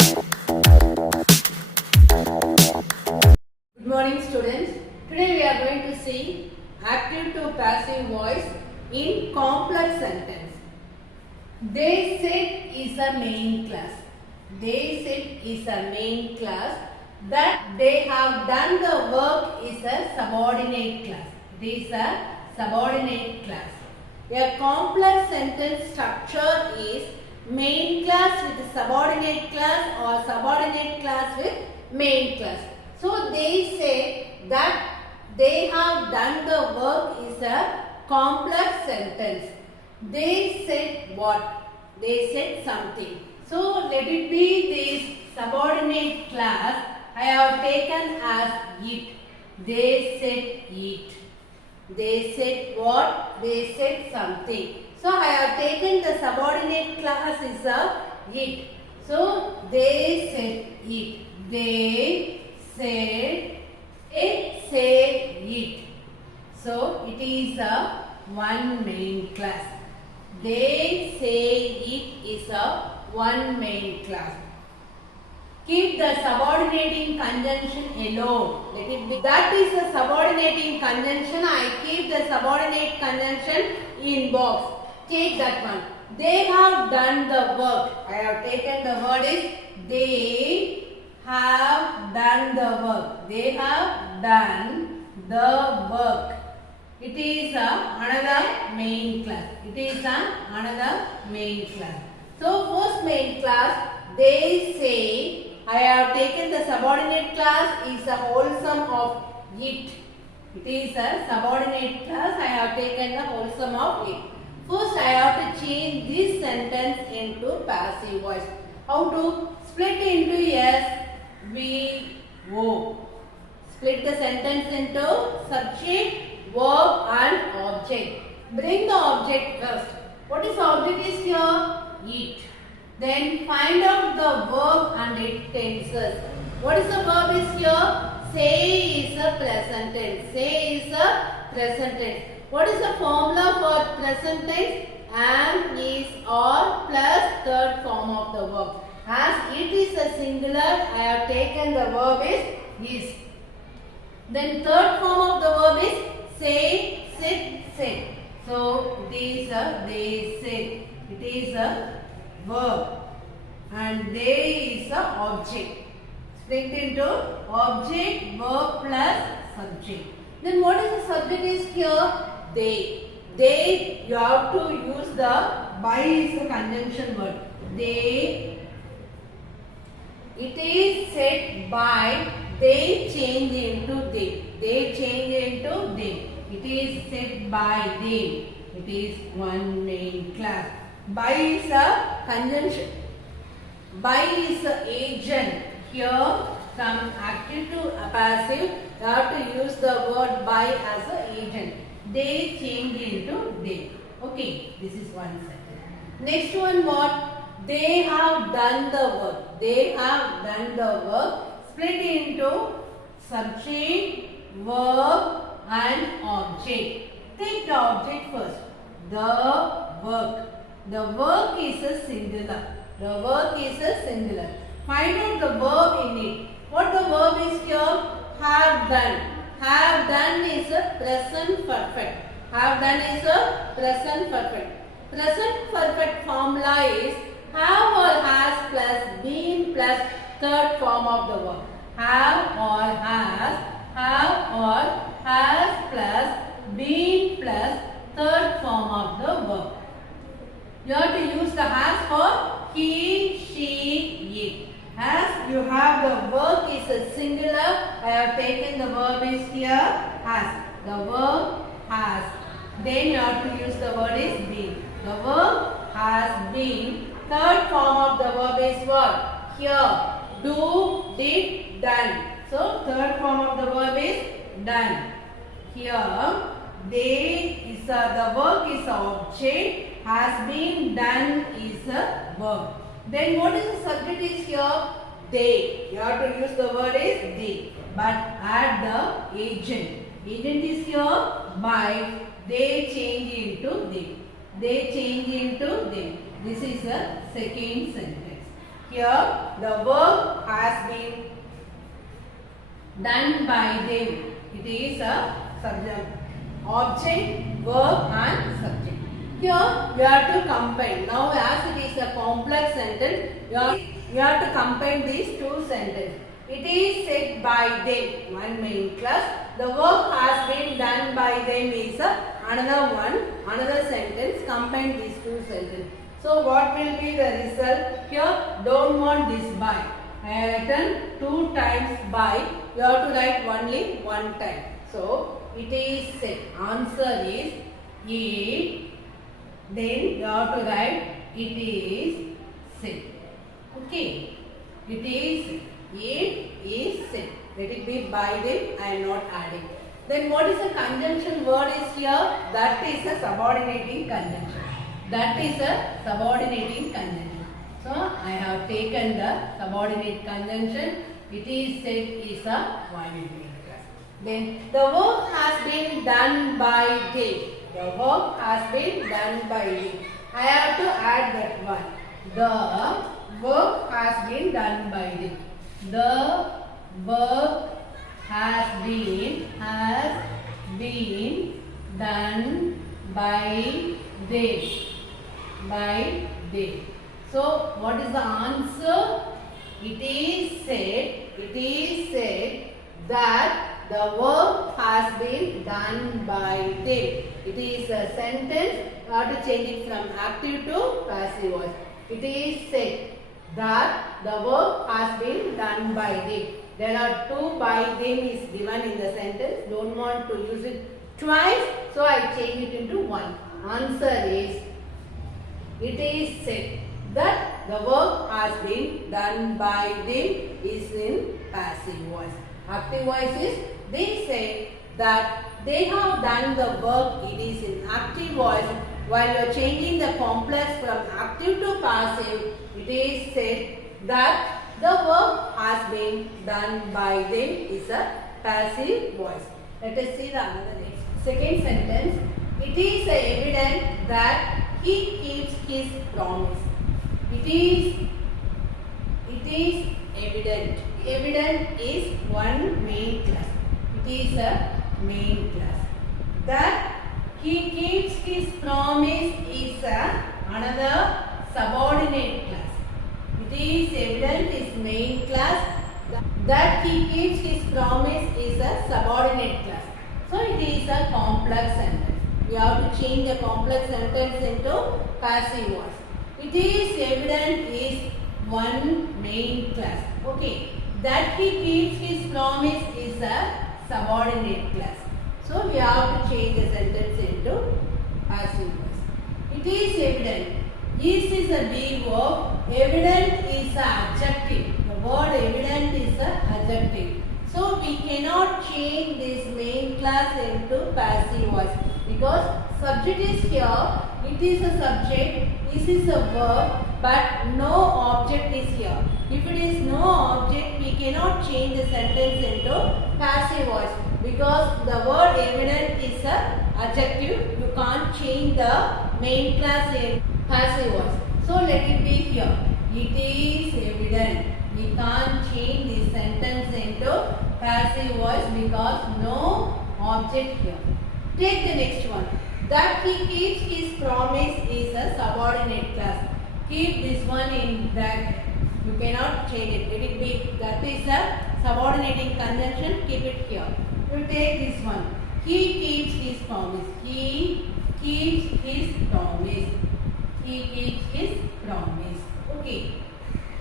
Good morning students. Today we are going to see active to passive voice in complex sentence. They said is a main class. They said is a main class. That they have done the work is a subordinate class. It is a subordinate class. A complex sentence structure is main class with subordinate class or subordinate class with main class. So they say that they have done the work is a complex sentence. They said what? They said something. So let it be this subordinate class. I have taken as it. They said it. They said what? They said something. So I have taken the subordinate class is a it. So they said it. They said it said it. So it is a one main class. They say it is a one main class. Keep the subordinating conjunction alone. Let it be. That is the subordinating conjunction. I keep the subordinate conjunction in box. Take that one. They have done the work. I have taken the word is they have done the work. They have done the work. It is another main class. It is another main class. So first main class, they say, I have taken the subordinate class is a wholesome of it. It is a subordinate class. I have taken the wholesome of it. First, I have to change this sentence into passive voice. How to? Split into S, V, O. Split the sentence into subject, verb and object. Bring the object first. What is the object is here? It. Then find out the verb and its tenses. What is the verb is here? Say is a present tense. Say is a present tense. What is the formula for present tense? Am, is, or plus third form of the verb. As it is a singular, I have taken the verb is. Then third form of the verb is say, sit, said. So it is a they said. It is a verb and they is a object. Split into object, verb plus subject. Then what is the subject is here? They. They, you have to use the by is the conjunction word. They. It is said by, they change into they. They change into they. It is said by they. It is one main class. By is a conjunction. By is a agent. Here from active to passive, you have to use the word by as an agent. They change into they. Okay, this is one sentence. Next one what? They have done the work. They have done the work. Split into subject, verb and object. Take the object first. The work. The work is a singular. The work is a singular. Find out the verb in it. What the verb is here? Have done. Have done is a present perfect. Have done is a present perfect. Present perfect formula is have or has plus been plus third form of the verb. Have or has plus been plus third form of the verb. You have to use the has for he, she, it. As you have the work is a singular, I have taken the verb is here has. The verb has. Then you have to use the word is been. The verb has been. Third form of the verb is what? Here. Do, did, done. So third form of the verb is done. Here, they is the work is a object. Has been done is a verb. Then what is the subject is here? They. You have to use the word is they. But add the agent. Agent is here by. They change into they. They change into they. This is the second sentence. Here the work has been done by them. It is a subject, object, verb and subject. Here we have to combine. Now as it is a complex sentence, you have to combine these two sentences. It is said by them, one main class. The work has been done by them is another one, another sentence. Combine these two sentences. So what will be the result? Here don't want this by. I have written 2 times by. You have to write only 1 time. So it is said. Answer is it. Then you have to write it is said. Okay. It is. It is said. Let it be by them. I am not adding. Then what is the conjunction word is here? That is a subordinating conjunction. That is a subordinating conjunction. So I have taken the subordinate conjunction. It is said is a one class. Then the work has been done by them. The work has been done by them. I have to add that one. The work has been done by them. The work has been done by them. By them. So what is the answer? It is said that the work has been done by them. It is a sentence. You have to change it from active to passive voice. It is said that the work has been done by them. There are 2 by them is given in the sentence. Don't want to use it twice, so I change it into 1. Answer is it is said that the work has been done by them is in passive voice. Active voice is they say that they have done the work. It is in active voice. While you are changing the complex from active to passive, it is said that the work has been done by them is a passive voice. Let us see the another next. Second sentence. It is evident that he keeps his promise. It is evident. Evident is one main class. It is a main class. That he keeps his promise is another subordinate class. It is evident is main class. That he keeps his promise is a subordinate class. So it is a complex sentence. We have to change the complex sentence into passive voice. It is evident is one main class. Okay. That he keeps his promise is a subordinate class. So we have to change the sentence into passive voice. It is evident. Is a big verb. Evident is an adjective. The word evident is an adjective. So we cannot change this main class into passive voice because subject is here. It is a subject. This is a verb, but no object is here. If it is no object, we cannot change the sentence into passive voice because the word evident is a adjective. You can't change the main class in passive voice. So let it be here. It is evident. We can't change this sentence into passive voice because no object here. Take the next one. That he keeps his promise is a subordinate class. Keep this one in bracket. You cannot change it. Let it be. That is a subordinating conjunction. Keep it here. You take this one. He keeps his promise. He keeps his promise. He keeps his promise. Okay.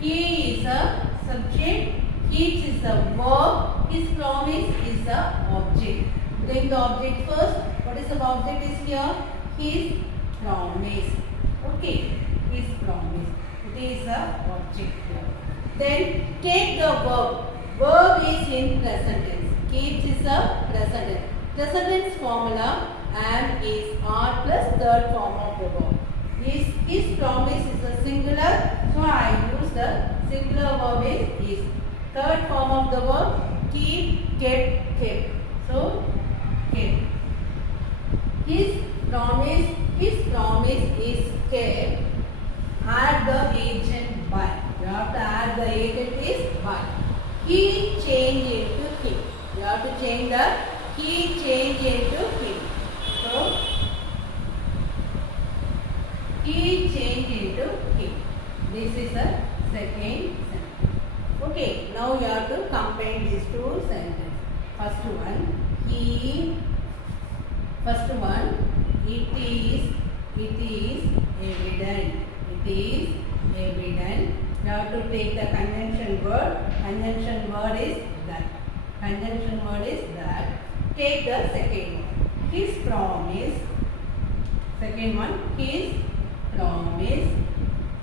He is a subject. Keeps is a verb. His promise is a object. Take the object first. What is the object is here? His promise. Okay. His promise. It is a object here. Then take the verb. Verb is in present tense. Keeps is a present tense. Present tense formula am is are plus third form of the verb. His promise is a singular. So I use the singular verb is. Third form of the verb keep, kept, kept. So kept. His promise is kept. Add the agent by. You You have to add the agent is one. He changed into him. You have to change the he changed into him. So he changed into him. This is the second sentence. Okay, now you have to combine these two sentences. First one, first one, it is evident. It is evident. You have to take the conjunction word. Conjunction word is that. Conjunction word is that. Take the second one. His promise. Second one, his promise.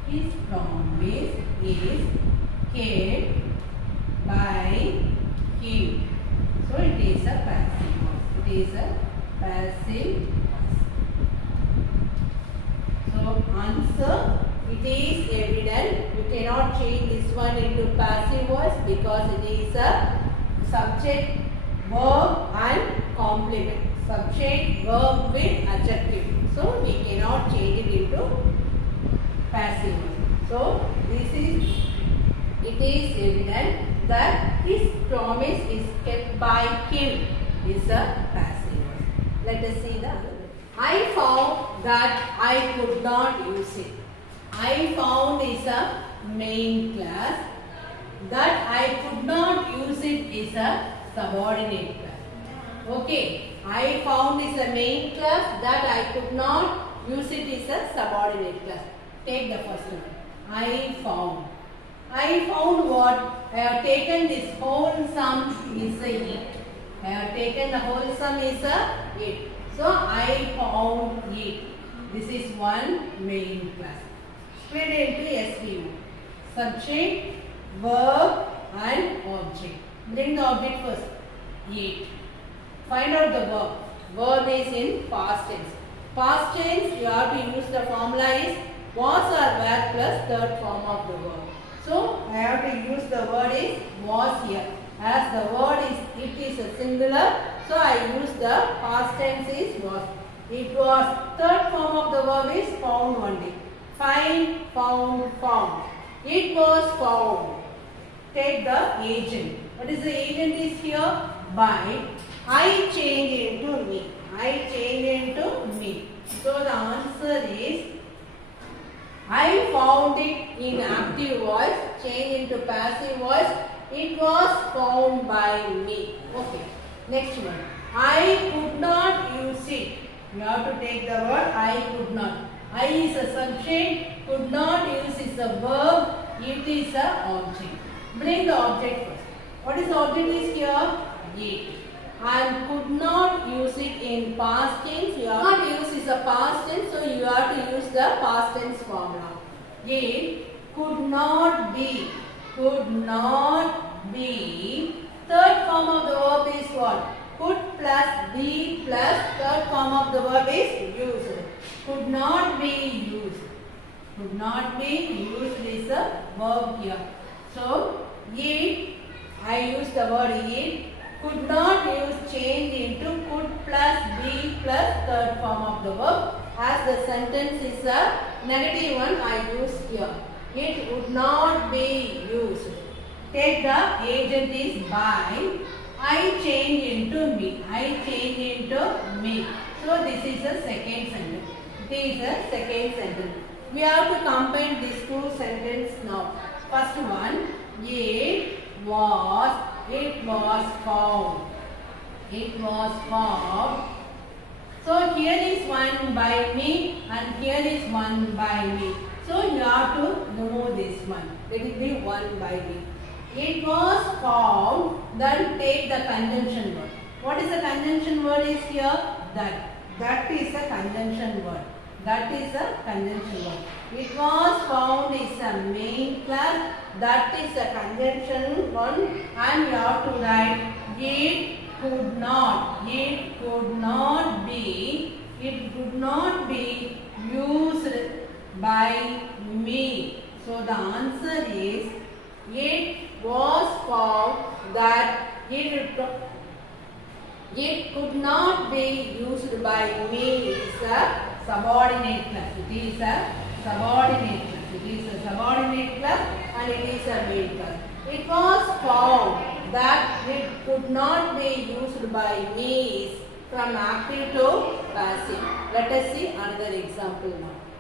His promise is kept by him. So it is a passive voice. It is a passive voice. So answer, it is evident. You cannot change this one into passive voice because it is a subject, verb and complement. Subject, verb with adjective. So we cannot change it into passive voice. So this is, it is evident that his promise is kept by him is a passive voice. Let us see the other. I found that I could not use it. I found is a main class. That I could not use it is a subordinate class. Okay. I found is a main class. That I could not use it is a subordinate class. Take the first one. I found. I found what? I have taken this whole sum is a it. I have taken the whole sum is a it. So I found it. This is one main class. Split into SVO. Subject, verb and object. Bring the object first. It. Find out the verb. Verb is in past tense. Past tense you have to use the formula is was or were plus third form of the verb. So I have to use the word is was here. As the word is it is a singular, so I use the past tense is was. It was. Third form of the verb is found only. Find, found, found. It was found. Take the agent. What is the agent is here? By. I change into me. I change into me. So the answer is I found it in active voice, change into passive voice. It was found by me. Okay. Next one. I could not use it. You have to take the word I could not. I is a subject. Could not use is a verb. It is a object. Bring the object first. What is the object is here? It. And could not use it in past tense. You have not use is a past tense, so you have to use the past tense formula. It could not be. Could not be. Third form of the verb is what? Could plus be plus third form of the verb is used. Could not be used. Could not be used is a verb here. So it, I use the word it. Could not use change into could plus be plus third form of the verb. As the sentence is a negative one, I use here. It would not be used. Take the agent is by. I change into me. I change into me. So this is the second sentence. It is the second sentence. We have to combine these two sentences now. First one, it was found. It was found. So here is one by me and here is one by me. So you have to remove this one. Let it be one by me. It was found. Then take the conjunction word. What is the conjunction word is here? That. That is a conjunction word. That is a conjunction word. It was found is a main class. That is a conjunction one. And you have to write it could not. It could not be. It could not be used by me. So the answer is it was found that it could not be used by me. It is a subordinate class. It is a subordinate class. It is a subordinate class. and it is a main class. It was found that it could not be used by me's from active to passive. Let us see another example now.